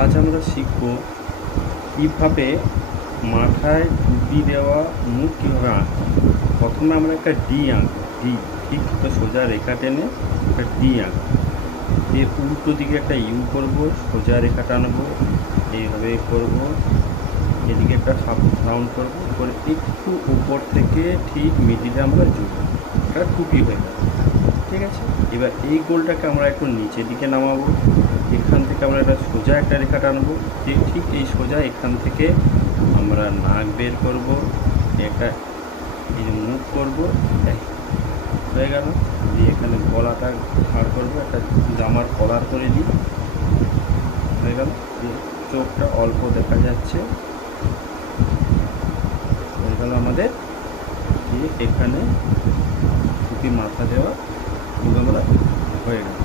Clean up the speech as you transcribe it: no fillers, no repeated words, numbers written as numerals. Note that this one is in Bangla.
আজ আমরা শিখব কীভাবে মাথায় টুপি দেওয়া মুখ কীভাবে আঁকতে। প্রথমে আমরা একটা ডি আঁকবো। ডি ঠিক তো সোজা রেখা টেনে একটা ডি আঁকবো। দিয়ে উল্টো দিকে একটা ইউ করবো, সোজা রেখা টানবো, এইভাবে করবো। এদিকে একটা হাফ রাউন্ড করবো, করে একটু উপর থেকে ঠিক মিডিলে আমরা জুড়বো, একটা টুপি হয়ে যাবে। ঠিক আছে, এবার এই গোলটাকে আমরা একটু নিচের দিকে নামাবো। এখান থেকে আমরা একটা সোজা একটা রেখা টানবো, যে ঠিক এই সোজা এখান থেকে আমরা নাক বের করব, একটা এই মুখ করবো, হয়ে গেল। দিয়ে এখানে গলাটা ছাড় করবো, একটা জামার কলার করে দিই, হয়ে গেল। দিয়ে চোখটা অল্প দেখা যাচ্ছে, হয়ে গেল আমাদের। দিয়ে এখানে টুপি মাথা দেওয়া কিন্তু আমরা হয়ে গেল।